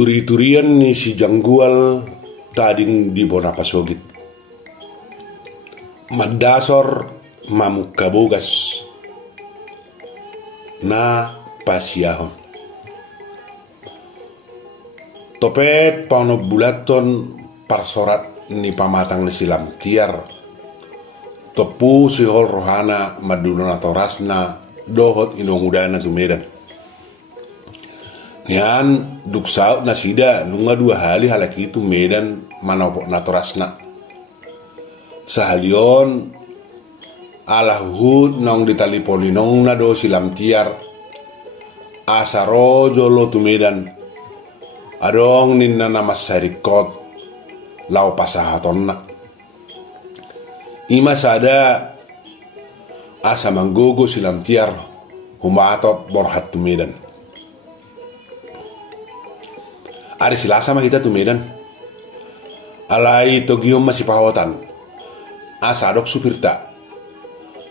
Turi-turian ni si Janggual tading di Bonapasogit. Magdasor mamukabugas na pasiyahon. Topet panobulaton parsorat ni pamatang ni silam tiar. Topu sihol rohana madulona torasna dohot inongudana tu Medan. Nian duksau nasida nunga dua hali halaki itu Medan manopok natorasna. Sahalion alahud nong ditaliponi nong na do silam tiar. Asaro jolo tu Medan. Adong ninna nama sarikot lau pasahatonna. Ima sada asa manggogo silam tiar humatot borhat tu Medan. Ari silasa mah kita tu Medan. Alai togium masih pahawatan. Asa dok supirta.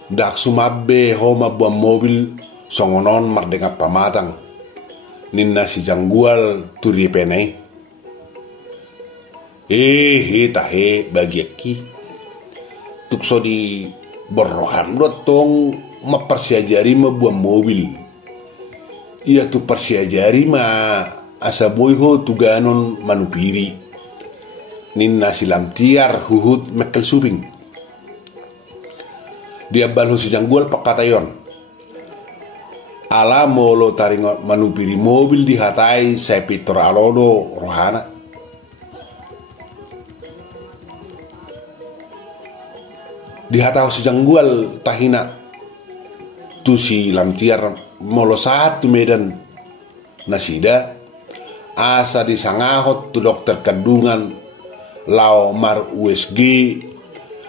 Dak sumabbe homa buam mobil songonon merdeka pamatang. Ninna si Janggual turi penai. Tahe bagiaki. Tukso di berrohan dotong mapersiajari mabuam mobil. Ia tu persiajari ma asa boyho tuganon manupiri. Ninna silam tiar huhut mekel subing. Dia balho si Janggual pakatayon. Ala molo taringot manupiri mobil dihatai saya Peter Alodo rohana. Dihatau si Janggual tahina. Tu si lamtiar molo satu Medan nasida. Asa disangahot tu dokter kandungan lau mar USG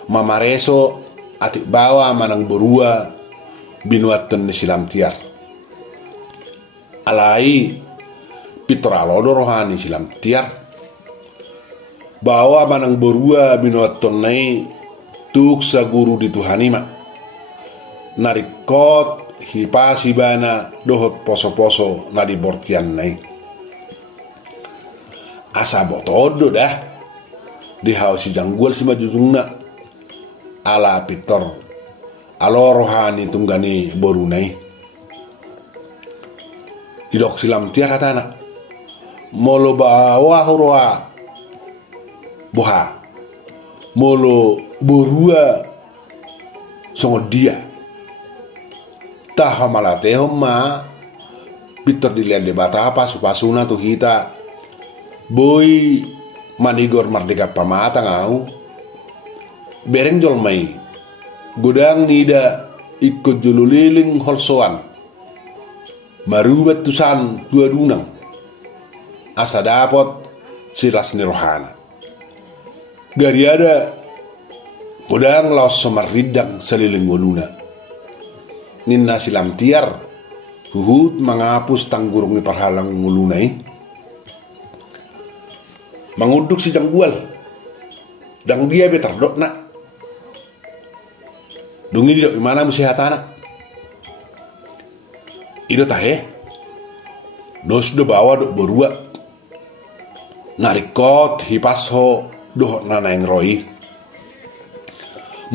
mamareso atik bawa manang berua binuatan ni silam tiar. Alai Pitralodo rohani silam tiar bawa manang berua binuatan nai tuk sa guru di Tuhanima narikot hipasi bana dohot poso-poso na di bortian nai. Asa botodo dah di si Janggual si majujungna ala Peter alo rohani tunggani borunai. Idok silam tiar hatana molo bawa hurwa boha molo borua songo dia taha malateho ma Peter dilihat di bata apa supasuna tu hita boy manigor merdeka pamatang au bereng jol mai godang nida ikut jululiling holsoan marubat tusan dua dunang asa dapot silas nirohana gari ada godang laos semaridang seliling goluna ninna silam tiar huhut mangapus tanggurung ni parhalang ngulunai. Manguduk si Janggual dang dia betar dok nak dungi di dok imana musihatana ido tahe dos do bawa dok berua narikot hipaso doh nanaing roi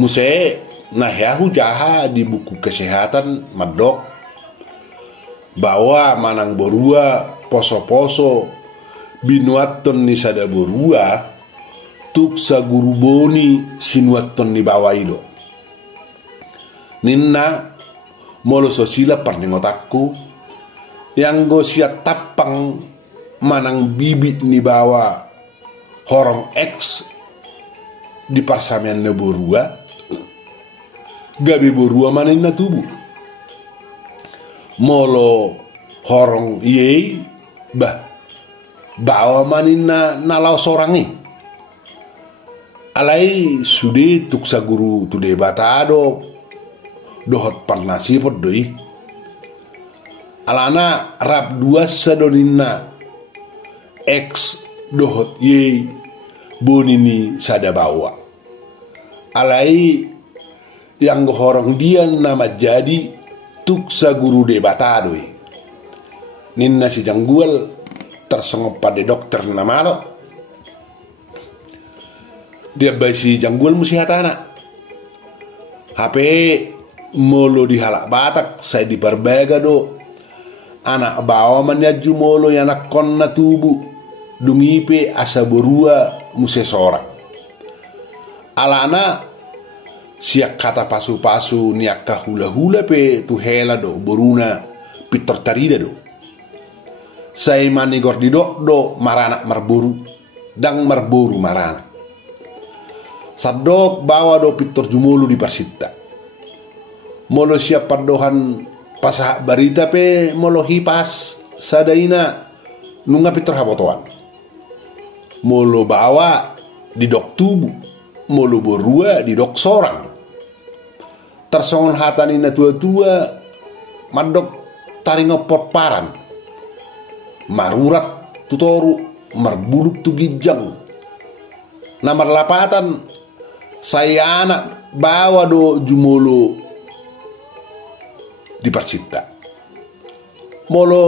muse nahiahu jaha di buku kesehatan madok bawa manang berua poso-poso binuaton ni sada borua tuk sa guru boni sinuaton ni bawaido. Ninna molo sosila parningotakku yang go siat tapang manang bibit ni bawa horong X di parsamian na borua gabi borua manin na tubuh molo horong yei bawa manin na nalau sorangi alai sudi tuksa guru tu debatado dohot parnasipot doi alana rap dua sadoninna X dohot ye bonini sada bawa alai yang horong dia nama jadi tuksa guru debatado ninna si Janggual tersengop pada dokter namalo dia basi janggul musihatana HP molo di halak batak saya di Barbega do anak bawa manjaju molo yang anak konna tubu dungipe asa berua muse seorang alana siak kata pasu-pasu niakka hula-hula pe tu hela do boruna pitor tarida do saya mani gordi do marana marburu dang marburu marana sadok bawa do pitor jumulu di Persita molo siap pardohan pasah barita pe molo hipas sadaina nunga pitor habotoan molo bawa di dok tubu molo borua di dok sorang tersongon hatani na tua-tua madok taringo potparan marurat tutoru marbuluk tu gijang namar lapatan saya anak bawa do jumolo di Persita molo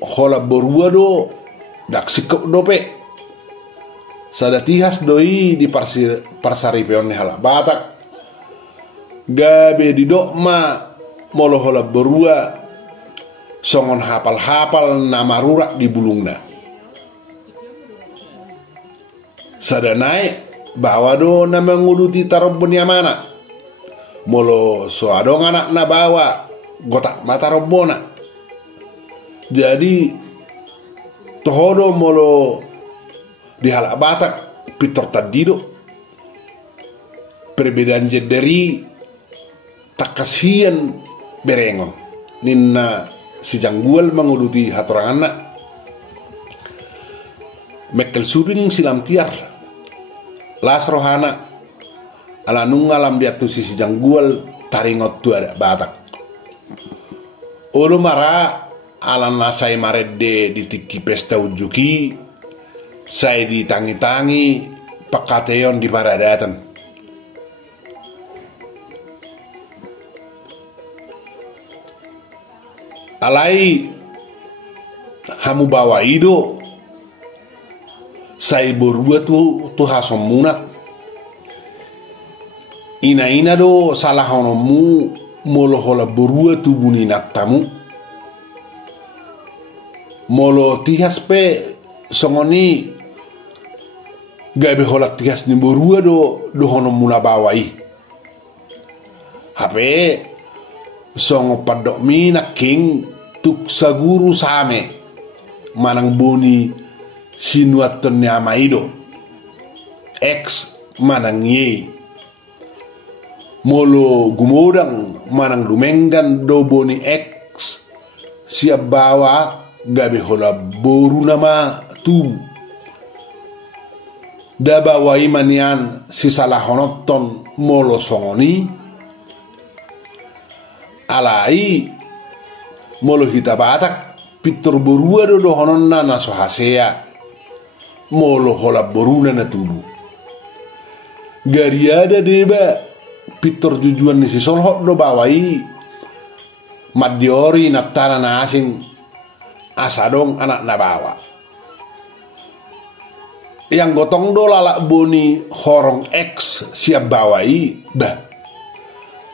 hola borua do dak sikop do pe sada tihas doi di parsari peon hala batak gabe di dokma molo hola borua songon hapal-hapal nama rurak di bulungna sada naik bawa do nama nguduti tarobon mana molo so adong anak na bawa gotak mata robona jadi tohodo molo di halak batak pitor tadido perbedaan jederi tak kasihan berengon ninna si janggual menguduti hatorang anak mekel subing silam tiar las rohana ala nungalam dia tu sisi janggual taringot tu ada batak ulu mara ala nasai marede di tiki pesta ujuki saya ditangi-tangi pakateon di paradatan alai hamu bawa ido saya berua tu hasomuna ina do salah honomu molo hola berua tu bunina tamu molo tihas pe songoni gabe hola tihas ni berua do honomuna bawai hape songo padok mina king tuk saguru same manang boni sinuaton ni amaido ex manang ye molo gumodang manang lumenggan do boni ex siap bawa gabe hola boru nama tu da bawa imanian si salah honoton molo songoni alai molo hita batak pitor borua do hononna na so hasea molo hola boruna na tubu gariada deba pitor jujuan ni si solhot do bawai madiori natana na asing asadong anak na bawa yang gotong do lalak boni horong X siap bawai bah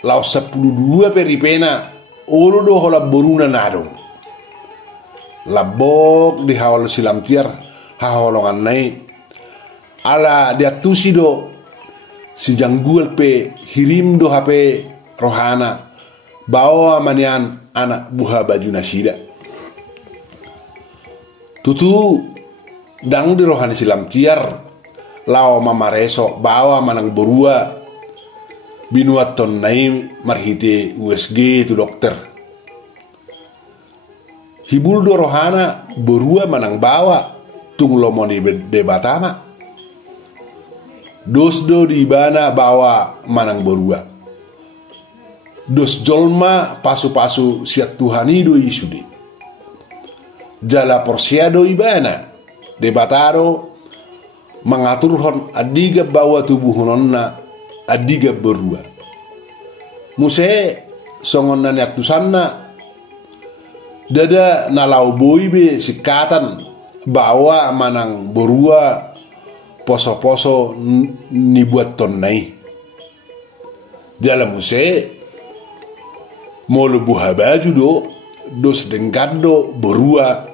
lau 12 peripena ulu do hola boruna nadong labok di hawal silam tiar hawalongan naik ala dia tusi do si janggual pe hirim do HP rohana bawa manian anak buha baju nasida tutu dang di rohani silam tiar lao mamareso bawa manang borua binuat ton naim marhite USG tu dokter hibul do rohana borua manang bawa tung lomoni debatama dos do di bana bawa manang borua dos jolma pasu-pasu siat Tuhani do isudi jala porsiado ibana debataro mengatur hon adiga bawa tubuh hononna adiga berua muse songon nan yaktusanna Dada nalau boy be sikatan bawa manang borua poso-poso ni buat tonai. Dalam muse molo buha baju do sedengkado borua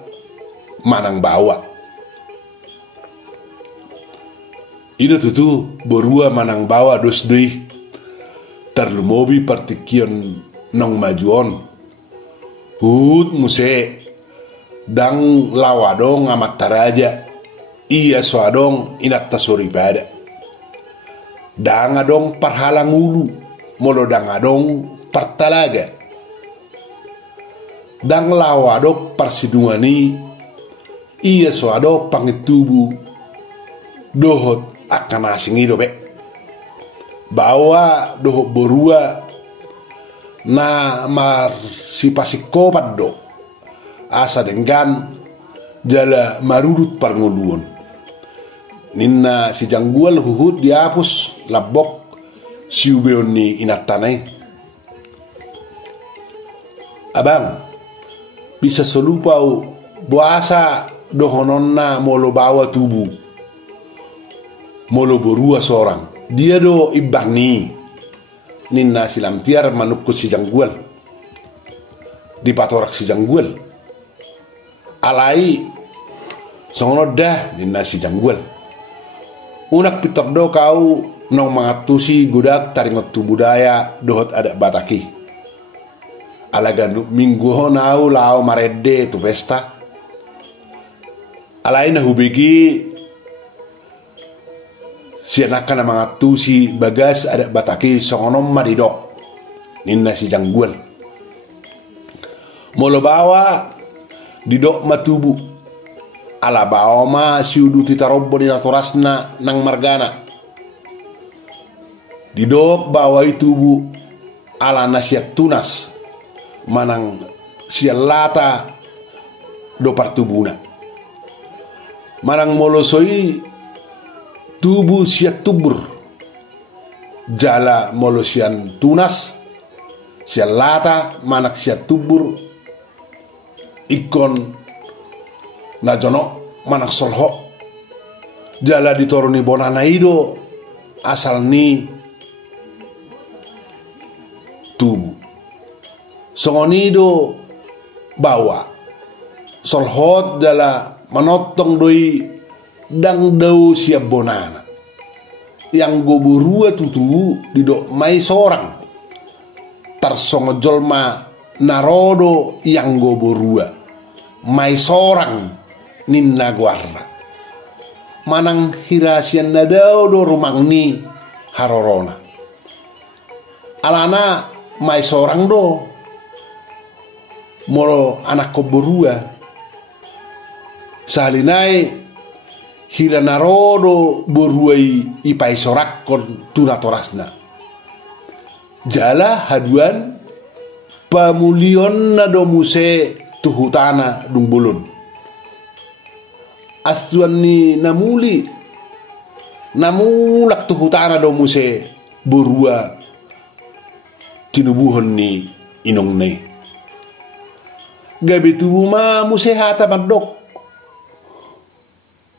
manang bawa. Ina tutu borua manang bawa dos doi terlumobi partikion nong majuon. Hut muse dang lawadong amat taraja iya soadong inat tasori pada dang adong parhalang ulu molo dang adong partalaga dang lawadok parsidungani iya soado pangitubu dohot akan asing ido be bawa dohot borua na mar si pasikopat do asa denggan jala marudut parnguluon ninna si janggual huhut dihapus labok si ubeon ni inatanay. Abang bisa solupau buasa dohonon na molo bawa tubuh molo borua seorang dia do ibang ni ninna silam tiar manukku si janggual di patorak si janggual alai songono dah ninna si janggual unak pitok do kau nong mangatusi gudak taringot tu budaya dohot ada bataki alaga minggu honau lao marede tu pesta alai na hubigi sianakan mangatusi bagas ada bataki songono madidok ninna si janggual molo bawa didok matubu ala bawa ma siudu titarobbo di naturasna nang margana didok bawa itubu ala nasiat tunas manang sialata do partubuna manang molosoi tubuh siat tubur jala molosian tunas sialata manak siat tubur ikon najono manak solho jala ditoroni bonana ido asal ni tubuh songonido bawa solhot jala manotong doi dang dau siap bonana yang goburua tutu didok mai sorang tarsongo jolma narodo yang goburua mai sorang ninna guarra manang hirasian nadao do rumang ni harorona alana mai sorang do moro anak koborua salinai hira narodo boruai ipai sorakkon tunatorasna jala haduan pamulion na do muse tuhutana dung bulun astuan ni namulak tuhutana do muse borua tinubuhon ni inong ne gabi tubuh ma muse hata madok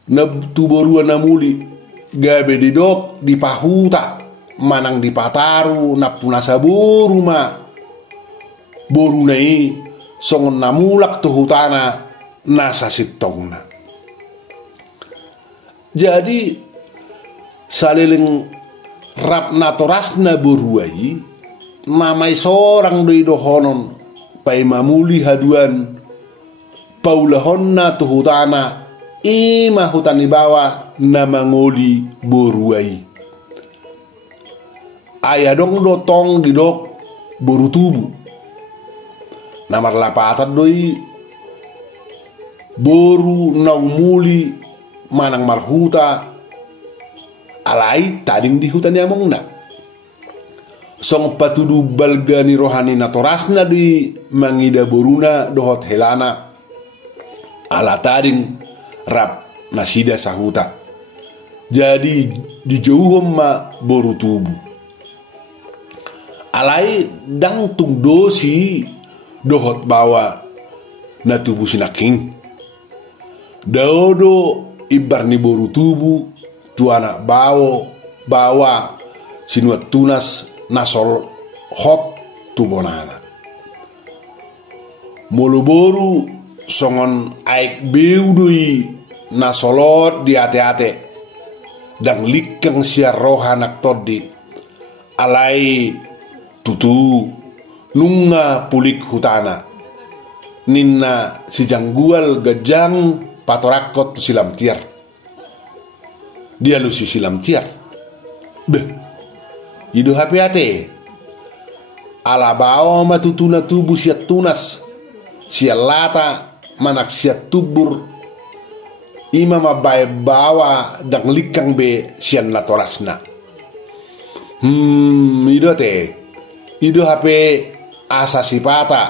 na tuborua namuli gabe didok di pahuta manang di pataru na punasa boru ma boru nai songon namulak tuhutana nasa sitongna jadi saliling rap natorasna boruai namai sorang doi dohonon pai mamuli haduan paulahonna tuhutana ima hutan di bawah nama ngoli boruai ayah dong dotong didok boru tubuh namar lapatan doi boru nong muli manang marhuta alai tading di hutan yamong na song patudu balgani rohani natorasna di mangida boruna dohot helana ala tading rap nasida sahuta jadi dijauhom ma boru tubuh alai dang tung dosi dohot bawa na tubuh sinaking. Daodo ibar ni boru tubuh tuana bawa sinuat tunas nasol hot tubonana. Muluboru songon aik beudui nasolot di ate-ate dan likeng siar rohanak todi alai tutu nunga pulik hutana ninna si janggual gajang patorakot silam tiar dia lusi silam tiar beh idu hati-hati ala bawa matutuna tubuh siat tunas siat lata manak siat tubur ima mabai bawa dang likang be sian natorasna ido hape asa sipata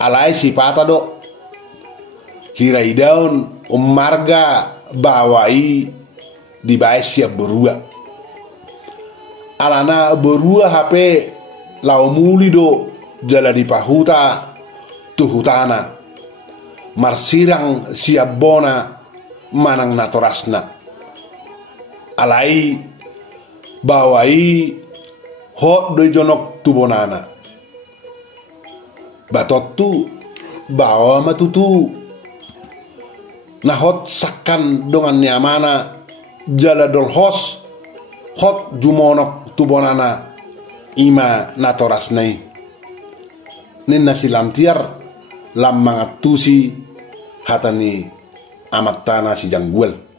alai sipata do hirai daun marga bawai di bae siap berua alana berua hape lau muli do jala di pahuta tuhutana marsirang siap bona manang natorasna alai bawai hot do jonok tubonana batotu bawa matutu na hot sakkan dongan nyamana jala dol hos hot jumonok tubonana ima natorasnai ninna silam tiar lam mangatusi hatani amat tanah si jangguel